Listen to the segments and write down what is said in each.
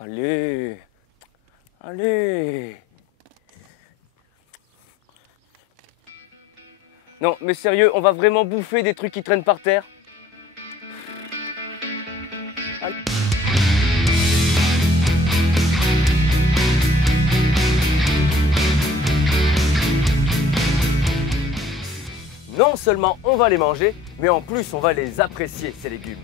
Allez, allez. Non, mais sérieux, on va vraiment bouffer des trucs qui traînent par terre? Allez. Non seulement on va les manger, mais en plus on va les apprécier, ces légumes.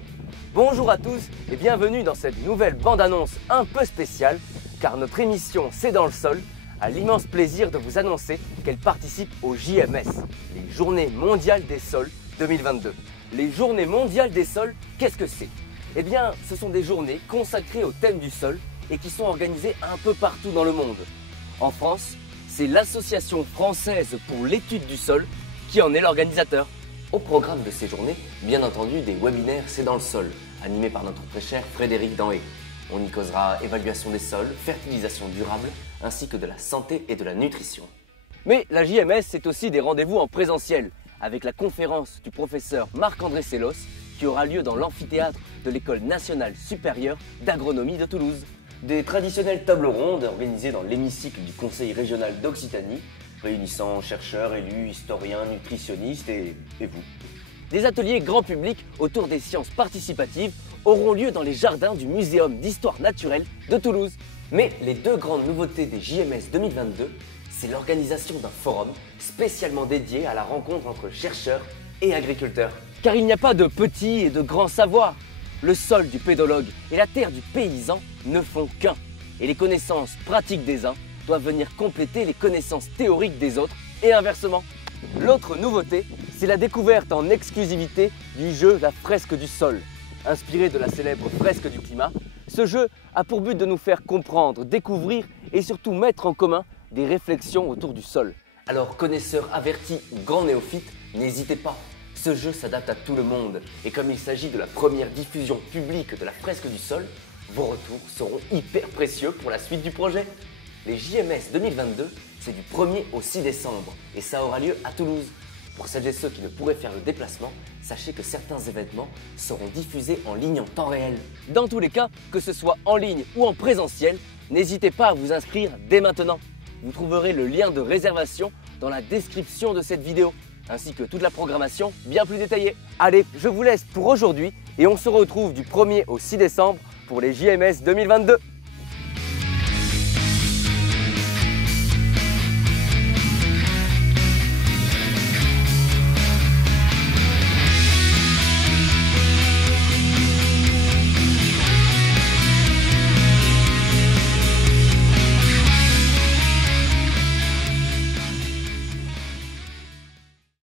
Bonjour à tous et bienvenue dans cette nouvelle bande-annonce un peu spéciale, car notre émission C'est dans le sol a l'immense plaisir de vous annoncer qu'elle participe au JMS, les Journées mondiales des sols 2022. Les Journées mondiales des sols, qu'est-ce que c'est? Eh bien, ce sont des journées consacrées au thème du sol et qui sont organisées un peu partout dans le monde. En France, c'est l'Association française pour l'étude du sol qui en est l'organisateur. Au programme de ces journées, bien entendu, des webinaires C'est dans le sol, animés par notre très cher Frédéric Danhé. On y causera évaluation des sols, fertilisation durable, ainsi que de la santé et de la nutrition. Mais la JMS, c'est aussi des rendez-vous en présentiel, avec la conférence du professeur Marc-André Sellos, qui aura lieu dans l'amphithéâtre de l'École nationale supérieure d'agronomie de Toulouse. Des traditionnelles tables rondes organisées dans l'hémicycle du Conseil régional d'Occitanie, réunissant chercheurs, élus, historiens, nutritionnistes et vous. Des ateliers grand public autour des sciences participatives auront lieu dans les jardins du Muséum d'histoire naturelle de Toulouse. Mais les deux grandes nouveautés des JMS 2022, c'est l'organisation d'un forum spécialement dédié à la rencontre entre chercheurs et agriculteurs. Car il n'y a pas de petits et de grands savoirs. Le sol du pédologue et la terre du paysan ne font qu'un. Et les connaissances pratiques des uns doivent venir compléter les connaissances théoriques des autres et inversement. L'autre nouveauté, c'est la découverte en exclusivité du jeu La fresque du sol. Inspiré de la célèbre fresque du climat, ce jeu a pour but de nous faire comprendre, découvrir et surtout mettre en commun des réflexions autour du sol. Alors connaisseurs avertis ou grands néophytes, n'hésitez pas. Ce jeu s'adapte à tout le monde et comme il s'agit de la première diffusion publique de la fresque du sol, vos retours seront hyper précieux pour la suite du projet. Les JMS 2022, c'est du 1er au 6 décembre et ça aura lieu à Toulouse. Pour celles et ceux qui ne pourraient faire le déplacement, sachez que certains événements seront diffusés en ligne en temps réel. Dans tous les cas, que ce soit en ligne ou en présentiel, n'hésitez pas à vous inscrire dès maintenant. Vous trouverez le lien de réservation dans la description de cette vidéo, ainsi que toute la programmation bien plus détaillée. Allez, je vous laisse pour aujourd'hui et on se retrouve du 1er au 6 décembre pour les JMS 2022.